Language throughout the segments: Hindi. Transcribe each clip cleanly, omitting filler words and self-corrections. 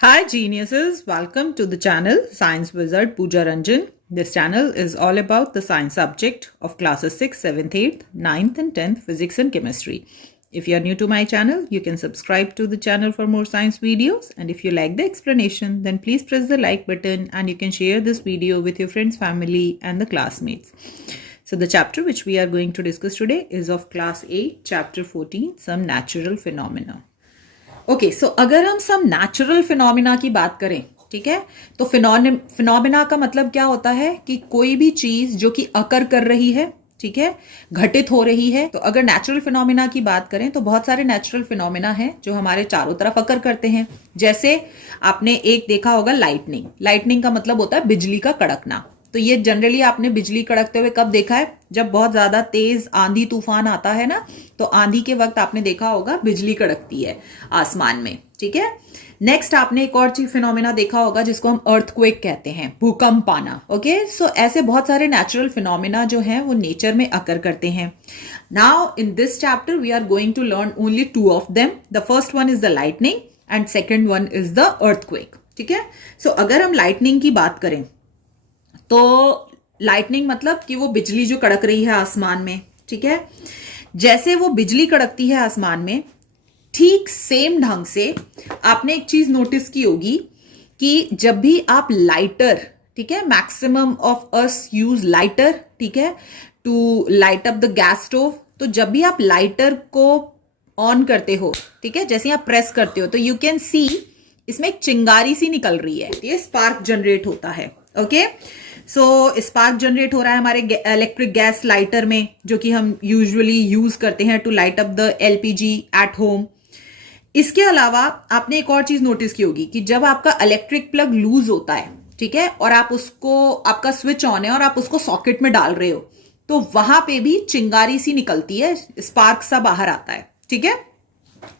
Hi geniuses, welcome to the channel Science Wizard Pooja Ranjan. This channel is all about the science subject of classes 6th, 7th, 8th, 9th and 10th physics and chemistry. If you are new to my channel, you can subscribe to the channel for more science videos, and if you like the explanation, then please press the like button and you can share this video with your friends, family and the classmates. So the chapter which we are going to discuss today is of class 8, chapter 14, some natural phenomena. Okay so अगर हम सम नेचुरल फिनोमिना की बात करें, ठीक है, तो फिनोमिना का मतलब क्या होता है कि कोई भी चीज जो कि अकर कर रही है, ठीक है, घटित हो रही है। तो अगर नेचुरल फिनोमिना की बात करें तो बहुत सारे नेचुरल फिनोमिना हैं जो हमारे चारों तरफ अकर करते हैं। जैसे आपने एक देखा होगा लाइटनिंग। लाइटनिंग का मतलब होता है बिजली का कड़कना। तो ये जनरली आपने बिजली कड़कते हुए कब देखा है? जब बहुत ज्यादा तेज आंधी तूफान आता है ना, तो आंधी के वक्त आपने देखा होगा बिजली कड़कती है आसमान में, ठीक है। नेक्स्ट आपने एक और चीज फिनोमेना देखा होगा जिसको हम अर्थक्वेक कहते हैं, भूकंप आना। ओके, सो ऐसे बहुत सारे नेचुरल फिनोमेना जो हैं वो नेचर में अकर करते हैं। Now in this chapter we are going to learn only two of them. The first one is the lightning and second one is the earthquake, ठीक है। सो अगर हम लाइटनिंग की बात करें तो लाइटनिंग मतलब कि वो बिजली जो कड़क रही है आसमान में, ठीक है। जैसे वो बिजली कड़कती है आसमान में, ठीक सेम ढंग से आपने एक चीज नोटिस की होगी कि जब भी आप लाइटर, ठीक है, maximum of us use lighter, ठीक है, to light up the gas stove. तो जब भी आप लाइटर को ऑन करते हो, ठीक है, जैसे आप प्रेस करते हो तो यू कैन सी इसमें एक चिंगारी सी निकल रही है, ये स्पार्क जनरेट होता है। ओके, सो स्पार्क जनरेट हो रहा है हमारे इलेक्ट्रिक गैस लाइटर में, जो कि हम यूजुअली यूज करते हैं to light up the LPG at home. इसके अलावा आपने एक और चीज नोटिस की होगी कि जब आपका इलेक्ट्रिक प्लग लूज होता है, ठीक है, और आप उसको, आपका स्विच ऑन है और आप उसको सॉकेट में डाल रहे हो, तो वहां पे भी चिंगारी सी निकलती है, स्पार्क सा बाहर आता है, ठीक है।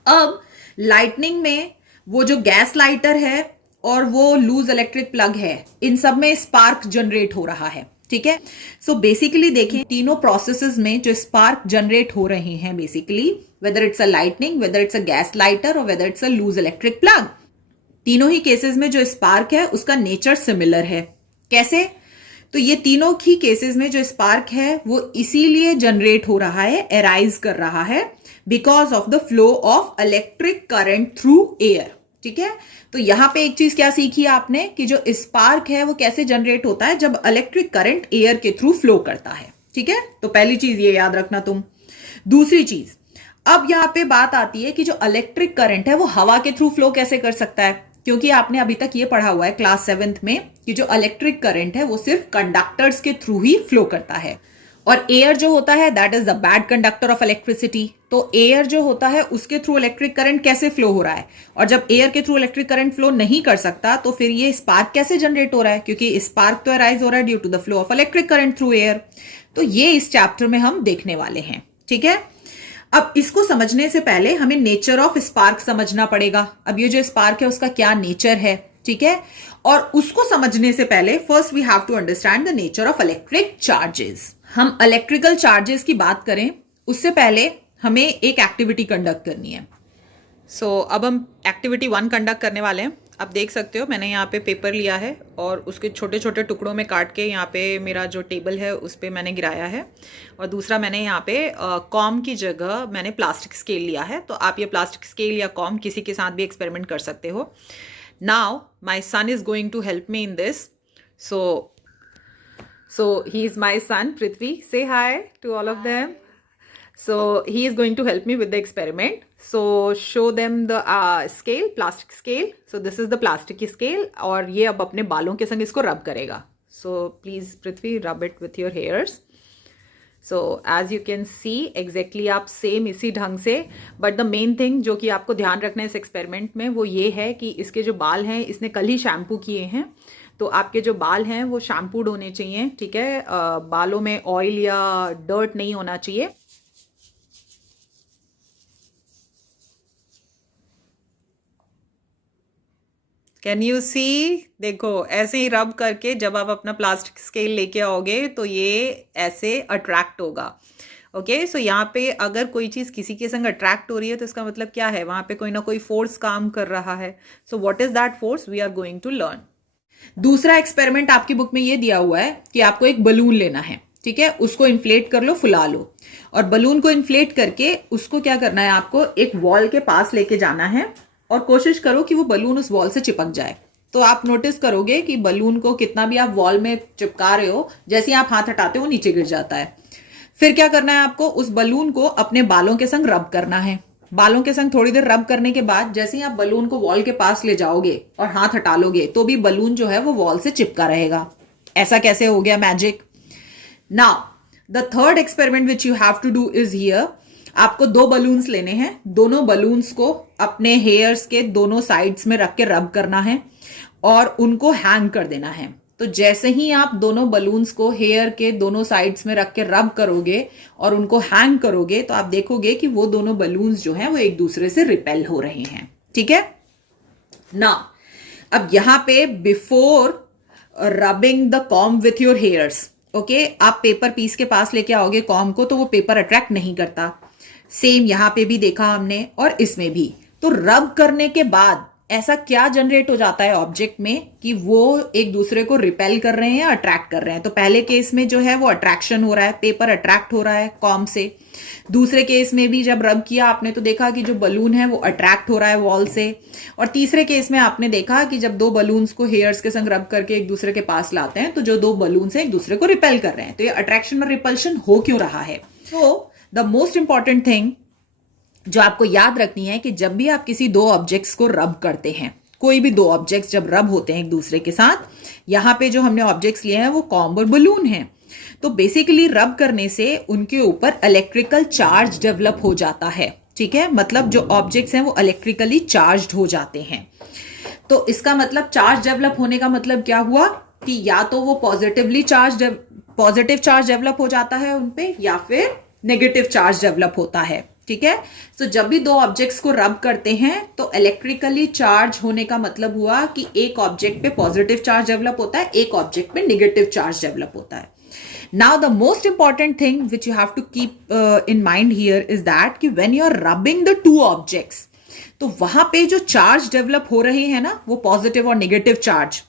अब लाइटनिंग में वो जो गैस लाइटर है और वो लूज इलेक्ट्रिक प्लग है, इन सब में स्पार्क जनरेट हो रहा है, ठीक है। सो बेसिकली देखें, तीनों प्रोसेसेस में जो स्पार्क जनरेट हो रहे हैं, basically whether it's a lightning, whether it's a gas lighter और whether it's a loose electric plug, तीनों ही केसेस में जो स्पार्क है उसका नेचर सिमिलर है। कैसे? तो ये तीनों ही केसेस में जो स्पार्क है वो इसीलिए जनरेट हो रहा है, एराइज कर रहा है, because of the flow of electric current through air, ठीक है। तो यहां पे एक चीज क्या सीखी आपने कि जो स्पार्क है वो कैसे जनरेट होता है, जब इलेक्ट्रिक करंट एयर के थ्रू फ्लो करता है, ठीक है। तो पहली चीज ये याद रखना तुम। दूसरी चीज, अब यहां पे बात आती है कि जो इलेक्ट्रिक करंट है वो हवा के थ्रू फ्लो कैसे कर सकता है, क्योंकि आपने अभी तक ये पढ़ा हुआ है क्लास 7th में कि जो इलेक्ट्रिक करंट है वो सिर्फ कंडक्टर्स के थ्रू ही फ्लो करता है, और एयर जो होता है that is the bad conductor of electricity. तो एयर जो होता है उसके थ्रू इलेक्ट्रिक करंट कैसे फ्लो हो रहा है, और जब एयर के थ्रू इलेक्ट्रिक करंट फ्लो नहीं कर सकता तो फिर ये स्पार्क कैसे जनरेट हो रहा है, क्योंकि स्पार्क तो अराइज हो रहा है due to the flow of electric current through air. तो ये इस चैप्टर में हम देखने वाले हैं, ठीक है। अब इसको समझने से पहले हमें नेचर ऑफ स्पार्क समझना पड़ेगा। अब ये जो स्पार्क है उसका क्या नेचर है, ठीक है, और उसको समझने से पहले first we have to understand the nature of electric charges. हम इलेक्ट्रिकल चार्जेस की बात करें उससे पहले हमें एक एक्टिविटी कंडक्ट करनी है। सो अब हम एक्टिविटी 1 कंडक्ट करने वाले हैं। आप देख सकते हो मैंने यहाँ पे पेपर लिया है और उसके छोटे छोटे टुकड़ों में काट के यहाँ पे मेरा जो टेबल है उस पर मैंने गिराया है, और दूसरा मैंने यहाँ पे कॉम की जगह मैंने प्लास्टिक स्केल लिया है। तो आप ये प्लास्टिक स्केल या कॉम किसी के साथ भी एक्सपेरिमेंट कर सकते हो। Now my son is going to help me in this. So he is my son Prithvi. Say hi to all of them. So he is going to help me with the experiment. So show them the scale, plastic scale. So this is the plastic scale, और ये अब अपने बालों के संग इसको रब करेगा। So please Prithvi rub it with your hairs. So as you can see exactly आप सेम इसी ढंग से, बट द मेन थिंग जो कि आपको ध्यान रखना है इस एक्सपेरिमेंट में वो ये है कि इसके जो बाल हैं इसने कल ही शैम्पू किए हैं, तो आपके जो बाल हैं वो शैम्पूड होने चाहिए, ठीक है। बालों में ऑयल या डर्ट नहीं होना चाहिए। Can you see? देखो ऐसे ही रब करके जब आप अपना प्लास्टिक स्केल लेके आओगे तो ये ऐसे अट्रैक्ट होगा। ओके, सो यहाँ पे अगर कोई चीज किसी के संग अट्रैक्ट हो रही है तो इसका मतलब क्या है, वहां पे कोई ना कोई फोर्स काम कर रहा है. So what is that force, we are going to learn. दूसरा एक्सपेरिमेंट आपकी बुक में ये दिया हुआ है कि आपको एक बलून लेना है, ठीक है, उसको इन्फ्लेट कर लो, फुला लो, और बलून को इन्फ्लेट करके उसको क्या करना है, आपको एक वॉल के पास लेके जाना है और कोशिश करो कि वो बलून उस वॉल से चिपक जाए. तो आप नोटिस करोगे कि बलून को कितना भी आप वॉल में चिपका रहे हो, जैसे ही आप हाथ हटाते हो वो नीचे गिर जाता है. फिर क्या करना है, आपको उस बलून को अपने बालों के संग रब करना है. बालों के संग थोड़ी देर रब करने के बाद जैसे ही आप बलून को वॉल के पास ले जाओगे और हाथ हटा लोगे तो भी बलून जो है वो वॉल से चिपका रहेगा. ऐसा कैसे हो गया magic? Now the third experiment which you have to do is here. आपको 2 बलून्स लेने हैं, दोनों बलून्स को अपने हेयर्स के दोनों साइड्स में रख के रब करना है और उनको हैंग कर देना है. तो जैसे ही आप दोनों बलून्स को हेयर के दोनों साइड्स में रख के रब करोगे और उनको हैंग करोगे तो आप देखोगे कि वो दोनों बलून्स जो हैं वो एक दूसरे से रिपेल हो रहे हैं. ठीक है ना. अब यहां पे before rubbing the comb with your hairs, okay, आप पेपर पीस के पास लेके आओगे कॉम्ब को तो वो पेपर अट्रैक्ट नहीं करता. सेम यहां पे भी देखा हमने और इसमें भी. तो रब करने के बाद ऐसा क्या जनरेट हो जाता है ऑब्जेक्ट में कि वो एक दूसरे को रिपेल कर रहे हैं या अट्रैक्ट कर रहे हैं. तो पहले केस में जो है वो अट्रैक्शन हो रहा है, पेपर अट्रैक्ट हो रहा है कॉम्ब से. दूसरे केस में भी जब रब किया आपने तो देखा कि जो बलून है वो अट्रैक्ट हो रहा है वॉल से. और तीसरे केस में आपने देखा कि जब 2 बलून्स को हेयर्स के संग रब करके एक दूसरे के पास लाते हैं तो जो 2 बलून है एक दूसरे को रिपेल कर रहे हैं. तो ये अट्रैक्शन और रिपल्शन हो क्यों रहा है? तो द मोस्ट इंपॉर्टेंट थिंग जो आपको याद रखनी है कि जब भी आप किसी 2 ऑब्जेक्ट्स को रब करते हैं, कोई भी 2 ऑब्जेक्ट्स जब रब होते हैं एक दूसरे के साथ, यहां पे जो हमने ऑब्जेक्ट्स लिए हैं वो कॉम्ब और बलून हैं. तो बेसिकली रब करने से उनके ऊपर इलेक्ट्रिकल चार्ज डेवलप हो जाता है. ठीक है, मतलब जो ऑब्जेक्ट्स हैं वो इलेक्ट्रिकली चार्ज्ड हो जाते हैं. तो इसका मतलब चार्ज डेवलप होने का मतलब क्या हुआ कि या तो वो पॉजिटिव चार्ज डेवलप हो जाता है उनपे या फिर नेगेटिव चार्ज डेवलप होता है. ठीक है, तो जब भी 2 ऑब्जेक्ट्स को रब करते हैं तो इलेक्ट्रिकली चार्ज होने का मतलब हुआ कि एक ऑब्जेक्ट पे पॉजिटिव चार्ज डेवलप होता है, एक ऑब्जेक्ट पे नेगेटिव चार्ज डेवलप होता है. Now the most important thing which you have to keep in mind here is that कि when you are rubbing the 2 objects तो वहां पे जो चार्ज डेवलप हो रहे हैं ना, वो पॉजिटिव और नेगेटिव चार्ज,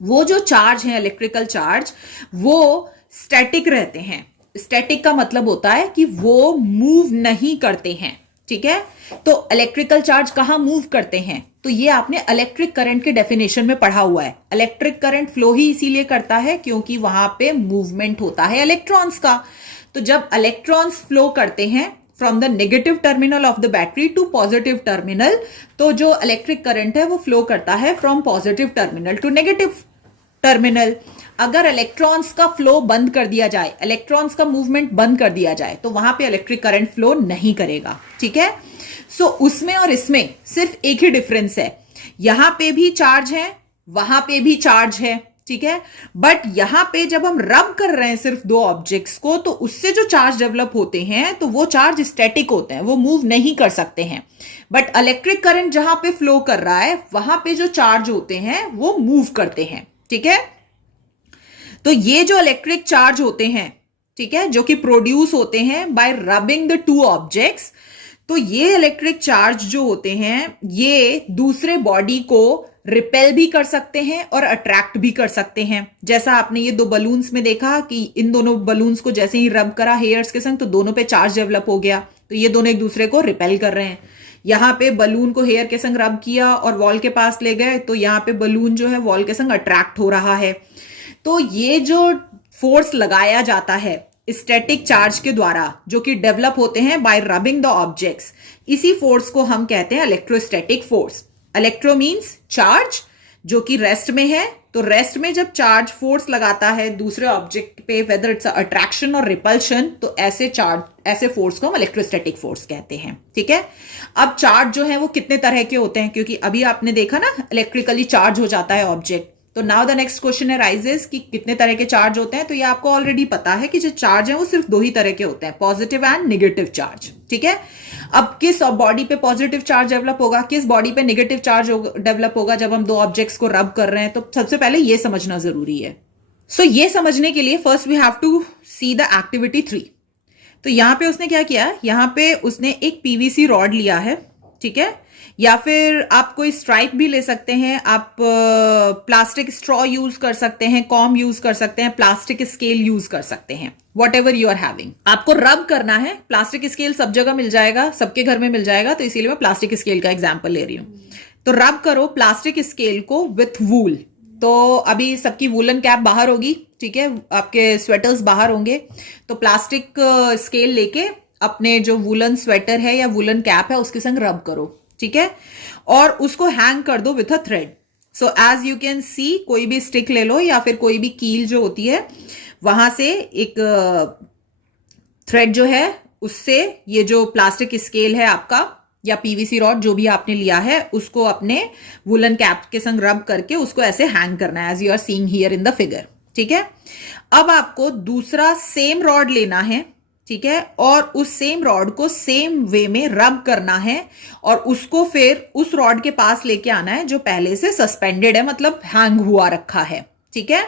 वो जो चार्ज है इलेक्ट्रिकल चार्ज, वो स्टैटिक रहते हैं. स्टैटिक का मतलब होता है कि वो मूव नहीं करते हैं. ठीक है, तो इलेक्ट्रिकल चार्ज कहां मूव करते हैं? तो ये आपने इलेक्ट्रिक करंट के डेफिनेशन में पढ़ा हुआ है. इलेक्ट्रिक करंट फ्लो ही इसीलिए करता है क्योंकि वहां पे मूवमेंट होता है इलेक्ट्रॉन्स का. तो जब इलेक्ट्रॉन्स फ्लो करते हैं from the negative terminal of the battery to positive terminal, तो जो इलेक्ट्रिक करंट है वो फ्लो करता है from positive terminal to negative terminal. अगर इलेक्ट्रॉन्स का फ्लो बंद कर दिया जाए, इलेक्ट्रॉन्स का मूवमेंट बंद कर दिया जाए, तो वहां पे इलेक्ट्रिक करंट फ्लो नहीं करेगा. ठीक है, सो उसमें और इसमें सिर्फ एक ही डिफरेंस है. यहां पे भी चार्ज है, वहां पे भी चार्ज है. ठीक है, बट यहां पे जब हम रब कर रहे हैं सिर्फ 2 ऑब्जेक्ट्स को तो उससे जो चार्ज डेवलप होते हैं तो वो चार्ज स्टैटिक होते हैं, वो मूव नहीं कर सकते हैं. बट इलेक्ट्रिक करंट जहां पे फ्लो कर रहा है वहां पे जो चार्ज होते हैं वो मूव करते हैं. ठीक है, तो ये जो इलेक्ट्रिक चार्ज होते हैं, ठीक है, जो कि प्रोड्यूस होते हैं बाय रबिंग द 2 ऑब्जेक्ट्स, तो ये इलेक्ट्रिक चार्ज जो होते हैं ये दूसरे बॉडी को रिपेल भी कर सकते हैं और अट्रैक्ट भी कर सकते हैं. जैसा आपने ये 2 बलून्स में देखा कि इन दोनों बलून्स को जैसे ही रब करा हेयर्स के संग तो दोनों पे चार्ज डेवलप हो गया, तो ये दोनों एक दूसरे को रिपेल कर रहे हैं. यहां पे बलून को हेयर के संग रब किया और वॉल के पास ले गए तो यहां पे बलून जो है वॉल के संग अट्रैक्ट हो रहा है. तो ये जो फोर्स लगाया जाता है स्टैटिक चार्ज के द्वारा जो कि डेवलप होते हैं बाय रबिंग द ऑब्जेक्ट्स, इसी फोर्स को हम कहते हैं electrostatic force. Electro means charge जो कि रेस्ट में है, तो रेस्ट में जब चार्ज फोर्स लगाता है दूसरे ऑब्जेक्ट पे, वेदर इट्स अट्रैक्शन और रिपल्शन, तो ऐसे फोर्स को हम इलेक्ट्रोस्टैटिक फोर्स कहते हैं. ठीक है, अब चार्ज जो है वो कितने तरह के होते हैं, क्योंकि अभी आपने देखा ना इलेक्ट्रिकली चार्ज हो जाता है ऑब्जेक्ट. तो now the next question arises कि कितने तरह के चार्ज होते हैं. तो ये आपको ऑलरेडी पता है कि जो चार्ज है वो सिर्फ 2 ही तरह के होते हैं, पॉजिटिव एंड नेगेटिव चार्ज. ठीक है, अब किस बॉडी पे पॉजिटिव चार्ज डेवलप होगा, किस बॉडी पे नेगेटिव चार्ज डेवलप होगा जब हम 2 ऑब्जेक्ट्स को रब कर रहे हैं, तो सबसे पहले ये समझना जरूरी है. सो ये समझने के लिए first we have to see the activity 3. तो यहाँ पे उसने क्या किया, यहाँ पे उसने एक पीवीसी रॉड लिया है, ठीक है, या फिर आप कोई स्ट्राइप भी ले सकते हैं, आप प्लास्टिक स्ट्रॉ यूज कर सकते हैं, कॉम यूज कर सकते हैं, प्लास्टिक स्केल यूज कर सकते हैं, whatever you are having. आपको रब करना है, प्लास्टिक स्केल सब जगह मिल जाएगा, सबके घर में मिल जाएगा, तो इसीलिए मैं प्लास्टिक स्केल का एग्जाम्पल ले रही हूं। तो रब करो प्लास्टिक स्केल को विथ वूल। तो अभी सबकी वूलन कैप बाहर होगी, ठीक है, आपके स्वेटर्स बाहर होंगे, तो प्लास्टिक स्केल लेके अपने जो वूलन स्वेटर है या वूलन कैप है उसके संग रब करो, ठीक है, और उसको हैंग कर दो with a thread. So as you can see, कोई भी स्टिक ले लो या फिर कोई भी कील जो होती है वहां से एक थ्रेड जो है उससे ये जो प्लास्टिक स्केल है आपका या पीवीसी रॉड जो भी आपने लिया है उसको अपने वुलन कैप के संग रब करके उसको ऐसे हैंग करना है, as you are seeing here in the figure, ठीक है। अब आपको दूसरा सेम रॉड लेना है, ठीक है, और उस सेम रॉड को सेम वे में रब करना है और उसको फिर उस रॉड के पास लेके आना है जो पहले से सस्पेंडेड है, मतलब हैंग हुआ रखा है, ठीक है।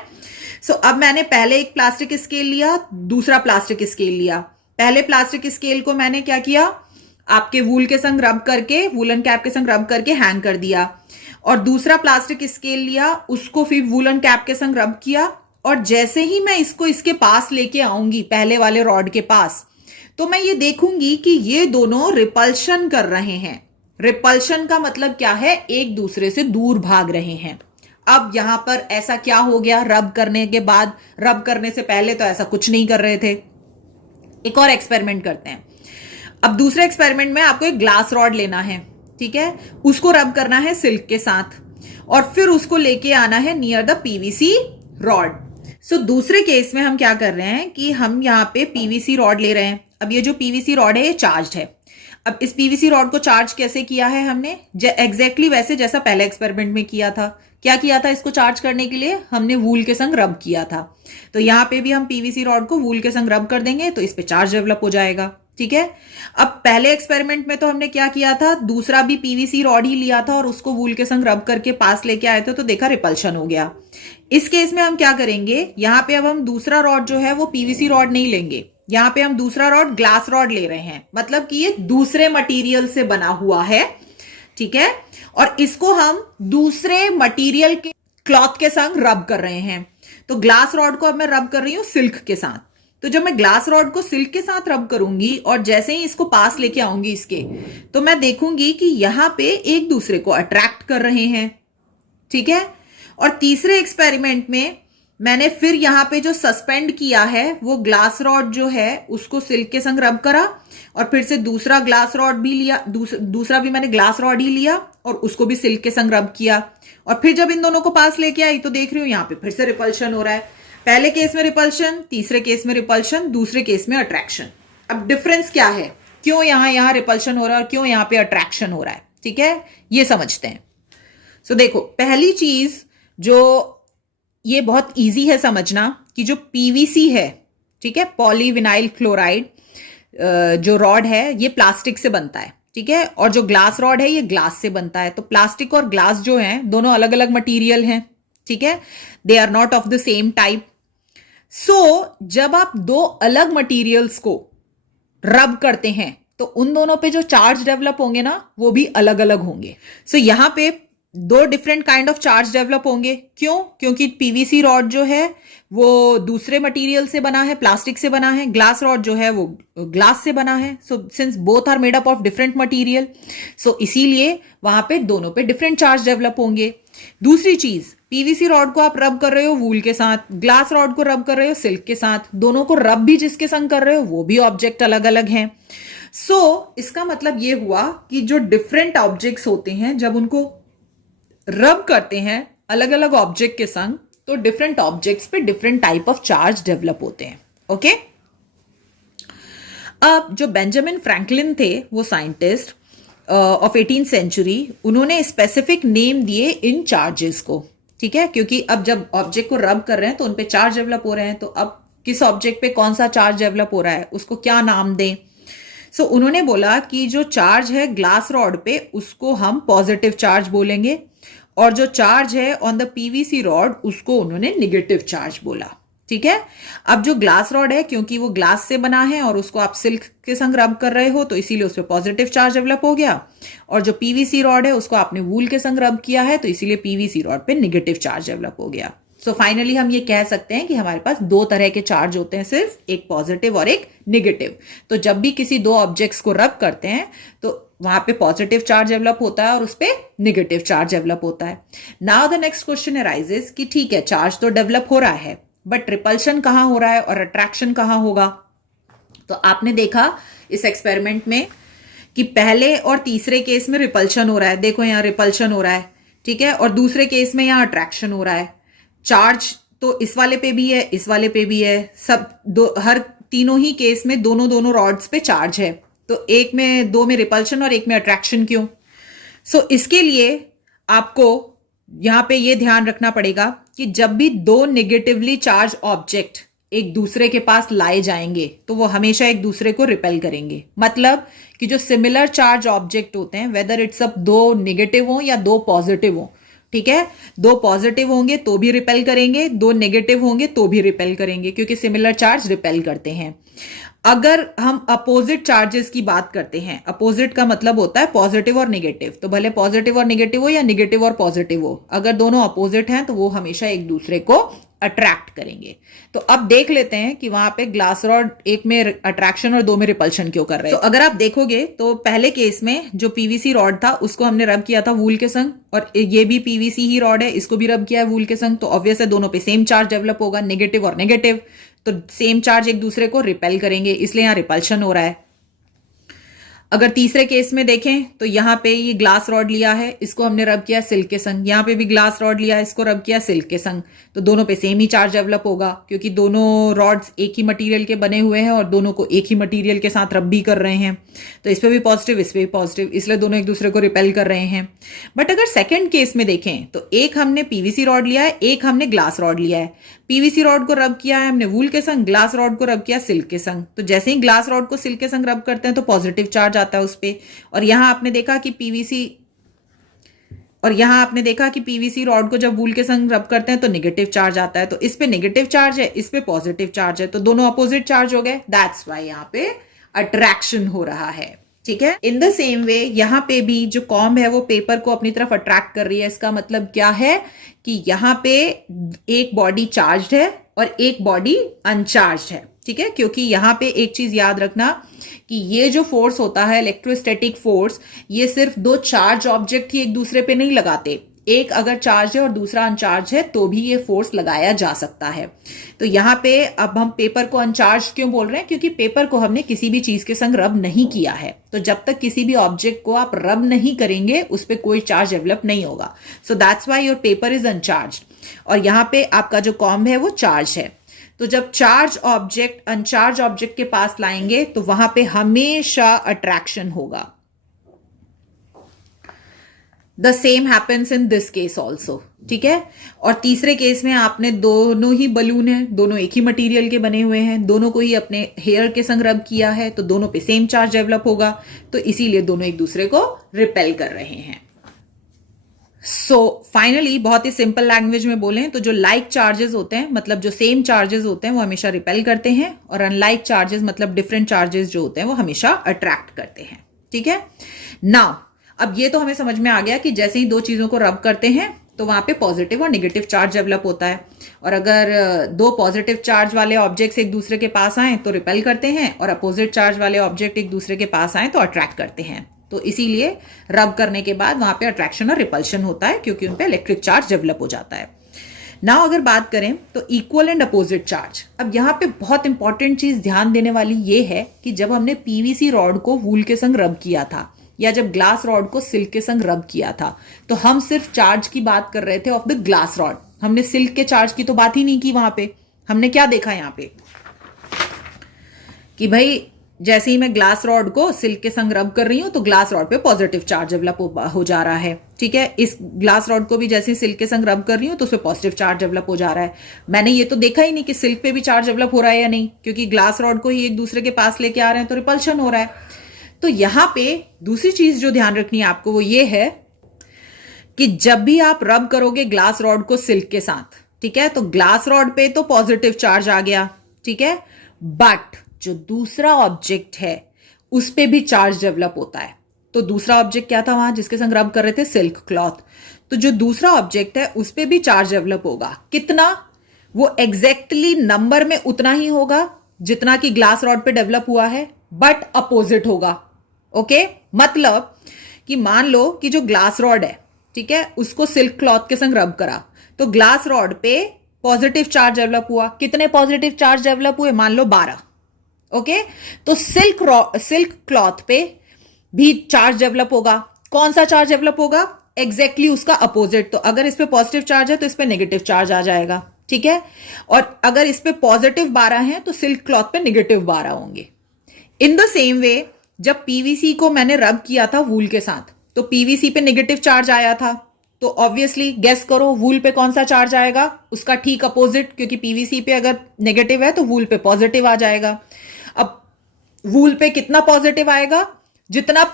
सो अब मैंने पहले एक प्लास्टिक स्केल लिया, दूसरा प्लास्टिक स्केल लिया। पहले प्लास्टिक स्केल को मैंने क्या किया, आपके वूल के संग रब करके, वूलन कैप के संग रब करके हैंग कर दिया, और दूसरा प्लास्टिक स्केल लिया, उसको फिर वूलन कैप के संग रब किया, और जैसे ही मैं इसको इसके पास लेके आऊंगी पहले वाले रॉड के पास, तो मैं ये देखूंगी कि ये दोनों रिपल्शन कर रहे हैं। रिपल्शन का मतलब क्या है, एक दूसरे से दूर भाग रहे हैं। अब यहां पर ऐसा क्या हो गया, रब करने के बाद, रब करने से पहले तो ऐसा कुछ नहीं कर रहे थे। एक और एक्सपेरिमेंट करते हैं। अब दूसरे एक्सपेरिमेंट में आपको एक ग्लास रॉड लेना है, ठीक है, उसको रब करना है सिल्क के साथ और फिर उसको लेके आना है नियर द पीवीसी रॉड। सो दूसरे केस में हम क्या कर रहे हैं कि हम यहाँ पे पीवीसी रॉड ले रहे हैं। अब ये जो पीवीसी रॉड है ये चार्ज्ड है। अब इस पीवीसी रॉड को चार्ज कैसे किया है हमने, एग्जैक्टली वैसे जैसा पहले एक्सपेरिमेंट में किया था। क्या किया था, इसको चार्ज करने के लिए हमने वूल के संग रब किया था। तो यहाँ पे भी हम पीवीसी रॉड को वूल के संग रब कर देंगे तो इस पे चार्ज डेवलप हो जाएगा, ठीक है। अब पहले एक्सपेरिमेंट में तो हमने क्या किया था, दूसरा भी पीवीसी रॉड ही लिया था और उसको वूल के संग रब करके पास लेके आए थे, तो देखा रिपल्शन हो गया। इस केस में हम क्या करेंगे, यहाँ पे अब हम दूसरा रॉड जो है वो पीवीसी रॉड नहीं लेंगे, यहाँ पे हम दूसरा रॉड ग्लास रॉड ले रहे हैं, मतलब कि ये दूसरे मटेरियल से बना हुआ है, ठीक है, और इसको हम दूसरे मटेरियल के क्लॉथ के संग रब कर रहे हैं। तो ग्लास रॉड को अब मैं रब कर रही हूं सिल्क के साथ। तो जब मैं ग्लास रॉड को सिल्क के साथ रब करूंगी और जैसे ही इसको पास लेके आऊंगी इसके, तो मैं देखूंगी कि यहां पे एक दूसरे को अट्रैक्ट कर रहे हैं, ठीक है। और तीसरे एक्सपेरिमेंट में मैंने फिर यहां पे जो सस्पेंड किया है वो ग्लास रॉड जो है उसको सिल्क के संग रब करा और फिर से दूसरा ग्लास रॉड भी लिया, दूसरा भी मैंने ग्लास रॉड ही लिया और उसको भी सिल्क के संग रब किया। और फिर जब इन दोनों को पास लेके आई तो देख रही हूं यहां पे फिर से रिपल्शन हो रहा है। पहले केस में रिपल्शन, तीसरे केस में रिपल्शन, दूसरे केस में अट्रैक्शन। अब डिफरेंस क्या है, क्यों यहां रिपल्शन हो रहा है और क्यों यहां पे अट्रैक्शन हो रहा है, ठीक है, ये समझते हैं। सो देखो, पहली चीज जो ये बहुत इजी है समझना कि जो पीवीसी है, ठीक है, पॉलीविनाइल क्लोराइड जो रॉड है ये प्लास्टिक से बनता है, ठीक है, और जो ग्लास रॉड है ये ग्लास से बनता है। तो प्लास्टिक और ग्लास जो है दोनों अलग अलग मटेरियल हैं, ठीक है, they are not of the same type. So जब आप दो अलग मटेरियल्स को रब करते हैं तो उन दोनों पे जो चार्ज डेवलप होंगे ना वो भी अलग अलग होंगे। सो यहां पे दो different kind of charge develop होंगे। क्यों? क्योंकि पीवीसी रॉड जो है वो दूसरे मटेरियल से बना है, प्लास्टिक से बना है, ग्लास रॉड जो है वो ग्लास से बना है। So since both are made up of different material, so इसीलिए वहां पे दोनों पे डिफरेंट चार्ज डेवलप होंगे। दूसरी चीज, पीवीसी रॉड को आप रब कर रहे हो वूल के साथ, ग्लास रॉड को रब कर रहे हो सिल्क के साथ, दोनों को रब भी जिसके संग कर रहे हो वो भी ऑब्जेक्ट अलग अलग हैं। सो इसका मतलब ये हुआ कि जो डिफरेंट ऑब्जेक्ट्स होते हैं जब उनको रब करते हैं अलग अलग ऑब्जेक्ट के संग तो डिफरेंट ऑब्जेक्ट्स पे different type of charge develop होते हैं, ओके। अब जो बेंजामिन फ्रैंकलिन थे वो साइंटिस्ट ऑफ 18th सेंचुरी, उन्होंने स्पेसिफिक नेम दिए इन चार्जेस को, ठीक है, क्योंकि अब जब ऑब्जेक्ट को रब कर रहे हैं तो उन पे चार्ज डेवलप हो रहे हैं, तो अब किस ऑब्जेक्ट पे कौन सा चार्ज डेवलप हो रहा है उसको क्या नाम दें। सो उन्होंने बोला कि जो चार्ज है ग्लास रॉड पे उसको हम पॉजिटिव चार्ज बोलेंगे और जो चार्ज है ऑन द पीवीसी रॉड उसको उन्होंने निगेटिव चार्ज बोला, ठीक है। अब जो ग्लास रॉड है, क्योंकि वो ग्लास से बना है और उसको आप सिल्क के संग रब कर रहे हो, तो इसीलिए उस पर पॉजिटिव चार्ज डेवलप हो गया। और जो पीवीसी रॉड है उसको आपने वूल के संग रब किया है, तो इसीलिए पीवीसी रॉड पे निगेटिव चार्ज डेवलप हो गया। सो फाइनली हम ये कह सकते हैं कि हमारे पास दो तरह के चार्ज होते हैं, सिर्फ एक पॉजिटिव और एक निगेटिव। तो जब भी किसी दो ऑब्जेक्ट्स को रब करते हैं तो वहां पे पॉजिटिव चार्ज डेवलप होता है और उस पर निगेटिव चार्ज डेवलप होता है। Now the next question arises कि ठीक है, चार्ज तो डेवलप हो रहा है, बट रिपल्शन कहां हो रहा है और अट्रैक्शन कहां होगा। तो आपने देखा इस एक्सपेरिमेंट में कि पहले और तीसरे केस में रिपल्शन हो रहा है, देखो यहां रिपल्शन हो रहा है, ठीक है, और दूसरे केस में यहां अट्रैक्शन हो रहा है। चार्ज तो इस वाले पे भी है, इस वाले पे भी है, सब दो, हर तीनों ही केस में दोनों दोनों रॉड्स पे चार्ज है। तो एक में, दो में रिपल्शन और एक में अट्रैक्शन क्यों? सो इसके लिए आपको यहां पे ये ध्यान रखना पड़ेगा कि जब भी दो नेगेटिवली चार्ज ऑब्जेक्ट एक दूसरे के पास लाए जाएंगे तो वो हमेशा एक दूसरे को रिपेल करेंगे। मतलब कि जो सिमिलर चार्ज ऑब्जेक्ट होते हैं, वेदर इट्स अब दो नेगेटिव हो या दो पॉजिटिव हो, ठीक है, दो पॉजिटिव होंगे तो भी रिपेल करेंगे, दो नेगेटिव होंगे तो भी रिपेल करेंगे, क्योंकि सिमिलर चार्ज रिपेल करते हैं। अगर हम अपोजिट चार्जेस की बात करते हैं, अपोजिट का मतलब होता है पॉजिटिव और नेगेटिव, तो भले पॉजिटिव और नेगेटिव हो या नेगेटिव और पॉजिटिव हो, अगर दोनों अपोजिट हैं तो वो हमेशा एक दूसरे को अट्रैक्ट करेंगे। तो अब देख लेते हैं कि वहां पे ग्लास रॉड एक में अट्रैक्शन और दो में रिपल्शन क्यों कर रहे हैं। तो अगर आप देखोगे तो पहले केस में जो पीवीसी रॉड था उसको हमने रब किया था वूल के संग, और ये भी पीवीसी ही रॉड है, इसको भी रब किया है वूल के संग, तो ऑब्वियस है दोनों पे सेम चार्ज डेवलप होगा, नेगेटिव और नेगेटिव, तो सेम चार्ज एक दूसरे को रिपेल करेंगे, इसलिए यहां रिपल्शन हो रहा है। अगर तीसरे केस में देखें तो यहां पे ये ग्लास रॉड लिया है, इसको हमने रब किया सिल्क के संग, यहां पे भी ग्लास रॉड लिया है, इसको रब किया सिल्क के संग, तो दोनों पे सेम ही चार्ज डेवलप होगा, क्योंकि दोनों रॉड्स एक ही मटेरियल के बने हुए हैं और दोनों को एक ही मटेरियल के साथ रब भी कर रहे हैं। तो इस पे भी पॉजिटिव, इस पे भी पॉजिटिव, इसलिए दोनों एक दूसरे को रिपेल कर रहे हैं। बट अगर सेकेंड केस में देखें तो एक हमने पीवीसी रॉड लिया है, एक हमने ग्लास रॉड लिया है। पीवीसी रॉड को रब किया है हमने वूल के संग, ग्लास रॉड को रब किया सिल्क के संग। तो जैसे ही ग्लास रॉड को सिल्क के संग रब करते हैं तो पॉजिटिव चार्ज आता है उस पे, और यहां आपने देखा कि पीवीसी रॉड को जब वूल के संग रब करते हैं तो नेगेटिव चार्ज आता है। तो इस पे नेगेटिव चार्ज है, इस पे पॉजिटिव चार्ज है, तो दोनों अपोजिट चार्ज हो गए, दैट्स व्हाई यहां पे अट्रैक्शन हो रहा है, ठीक है। इन द सेम वे यहां पे भी जो कॉम्ब है वो पेपर को अपनी तरफ अट्रैक्ट कर रही है। इसका मतलब क्या है कि यहां पे एक बॉडी चार्ज्ड है और एक बॉडी अनचार्ज्ड है, ठीक है। क्योंकि यहां पे एक चीज याद रखना कि ये जो फोर्स होता है इलेक्ट्रोस्टैटिक फोर्स, ये सिर्फ दो चार्ज ऑब्जेक्ट ही एक दूसरे पे नहीं लगाते, एक अगर चार्ज है और दूसरा अनचार्ज है तो भी ये फोर्स लगाया जा सकता है। तो यहां पे अब हम पेपर को अनचार्ज क्यों बोल रहे हैं? क्योंकि पेपर को हमने किसी भी चीज के संग रब नहीं किया है, तो जब तक किसी भी ऑब्जेक्ट को आप रब नहीं करेंगे उस पर कोई चार्ज डेवलप नहीं होगा। So that's why your paper is अनचार्ज, और यहां पे आपका जो कॉम्ब है वो चार्ज है। तो जब चार्ज ऑब्जेक्ट अनचार्ज ऑब्जेक्ट के पास लाएंगे तो वहां पे हमेशा अट्रैक्शन होगा। The same happens in this case also, ठीक है। और तीसरे केस में आपने दोनों ही बलून है, दोनों एक ही मटेरियल के बने हुए हैं, दोनों को ही अपने हेयर के संग रब किया है, तो दोनों पे सेम चार्ज डेवलप होगा, तो इसीलिए दोनों एक दूसरे को रिपेल कर रहे हैं। सो फाइनली बहुत ही सिंपल लैंग्वेज में बोलें तो जो लाइक चार्जेस होते हैं, मतलब जो सेम चार्जेस होते हैं वो हमेशा रिपेल करते हैं, और अनलाइक चार्जेस मतलब डिफरेंट चार्जेस जो होते हैं वो हमेशा अट्रैक्ट करते हैं, ठीक है। नाउ अब ये तो हमें समझ में आ गया कि जैसे ही दो चीजों को रब करते हैं तो वहां पे पॉजिटिव और नेगेटिव चार्ज डेवलप होता है, और अगर दो पॉजिटिव चार्ज वाले ऑब्जेक्ट्स एक दूसरे के पास आए तो रिपेल करते हैं, और अपोजिट चार्ज वाले ऑब्जेक्ट एक दूसरे के पास आए तो अट्रैक्ट करते हैं। तो इसीलिए रब करने के बाद वहां पे अट्रैक्शन और रिपल्शन होता है, क्योंकि उन पे इलेक्ट्रिक चार्ज डेवलप हो जाता है। नाउ अगर बात करें तो इक्वल एंड अपोजिट चार्ज, अब यहाँ पे बहुत इंपॉर्टेंट चीज ध्यान देने वाली ये है कि जब हमने पीवीसी रॉड को वूल के संग रब किया था या जब ग्लास रॉड को सिल्क के संग रब किया था, तो हम सिर्फ चार्ज की बात कर रहे थे ऑफ द ग्लास रॉड, हमने सिल्क के चार्ज की तो बात ही नहीं की। वहां पे हमने क्या देखा यहाँ पे कि भाई जैसे ही मैं ग्लास रॉड को सिल्क के संग रब कर रही हूं तो ग्लास रॉड पे पॉजिटिव चार्ज डेवलप हो जा रहा है, ठीक है। इस ग्लास रॉड को भी जैसे ही सिल्क के संग रब कर रही हूं तो उसपे पॉजिटिव चार्ज डेवलप हो जा रहा है। मैंने ये तो देखा ही नहीं कि सिल्क पे भी चार्ज डेवलप हो रहा है या नहीं, क्योंकि ग्लास रॉड को ही एक दूसरे के पास लेके आ रहे हैं तो रिपल्शन हो रहा है। तो यहां पे दूसरी चीज जो ध्यान रखनी है आपको वो ये है कि जब भी आप रब करोगे ग्लास रॉड को सिल्क के साथ, ठीक है, तो ग्लास रॉड पे तो पॉजिटिव चार्ज आ गया, ठीक है, बट जो दूसरा ऑब्जेक्ट है उस पे भी चार्ज डेवलप होता है। तो दूसरा ऑब्जेक्ट क्या था वहां जिसके संग रब कर रहे थे? Silk cloth. तो जो दूसरा ऑब्जेक्ट है उस पे भी चार्ज डेवलप होगा। कितना? वो एग्जैक्टली नंबर में उतना ही होगा जितना कि ग्लास रॉड पे डेवलप हुआ है, बट अपोजिट होगा। ओके, मतलब कि मान लो कि जो ग्लास रॉड है, ठीक है, उसको सिल्क क्लॉथ के संग रब करा तो ग्लास रॉड पे पॉजिटिव चार्ज डेवलप हुआ। कितने पॉजिटिव चार्ज डेवलप हुए? मान लो 12। ओके, तो सिल्क क्लॉथ पे भी चार्ज डेवलप होगा। कौन सा चार्ज डेवलप होगा? एग्जैक्टली उसका अपोजिट। तो अगर इस पे पॉजिटिव चार्ज है तो इस पे नेगेटिव चार्ज आ जाएगा, ठीक है, और अगर इस पे पॉजिटिव 12 है तो सिल्क क्लॉथ पे नेगेटिव 12 होंगे। इन द सेम वे जब पीवीसी को मैंने रब किया था वूल के साथ तो पीवीसी पे नेगेटिव चार्ज आया था, तो ऑब्वियसली गेस करो वूल पे कौन सा चार्ज आएगा? उसका ठीक अपोजिट, क्योंकि पीवीसी पे अगर नेगेटिव है तो वूल पे पॉजिटिव आ जाएगा। अब वूल पे कितना पॉजिटिव आएगा? जितना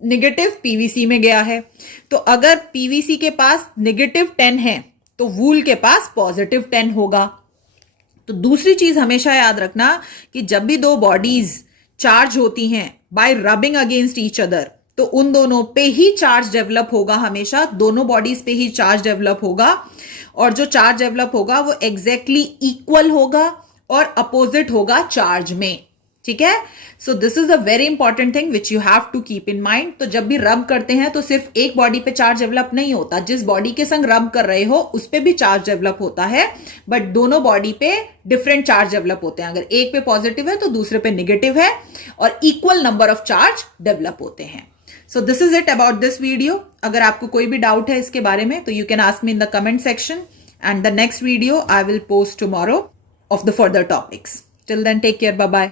नेगेटिव पीवीसी में गया है। तो अगर पीवीसी के पास नेगेटिव 10 है तो वूल के पास पॉजिटिव 10 होगा। तो दूसरी चीज हमेशा याद रखना कि जब भी दो बॉडीज चार्ज होती हैं bye rubbing against each other तो उन दोनों पे ही चार्ज डेवलप होगा। हमेशा दोनों बॉडीज पे ही चार्ज डेवलप होगा, और जो चार्ज डेवलप होगा वो एग्जैक्टली इक्वल होगा और अपोजिट होगा चार्ज में, ठीक है। So this is a very important thing which you have to keep in mind. तो जब भी रब करते हैं तो सिर्फ एक बॉडी पे चार्ज डेवलप नहीं होता, जिस बॉडी के संग रब कर रहे हो उस पे भी चार्ज डेवलप होता है, बट दोनों बॉडी पे डिफरेंट चार्ज डेवलप होते हैं। अगर एक पे पॉजिटिव है तो दूसरे पे नेगेटिव है, और equal number of charge develop होते हैं। सो this is it about this video. अगर आपको कोई भी डाउट है इसके बारे में तो you can ask me in the comment section, and the next video I will post tomorrow of the further topics. Till then take care, bye bye.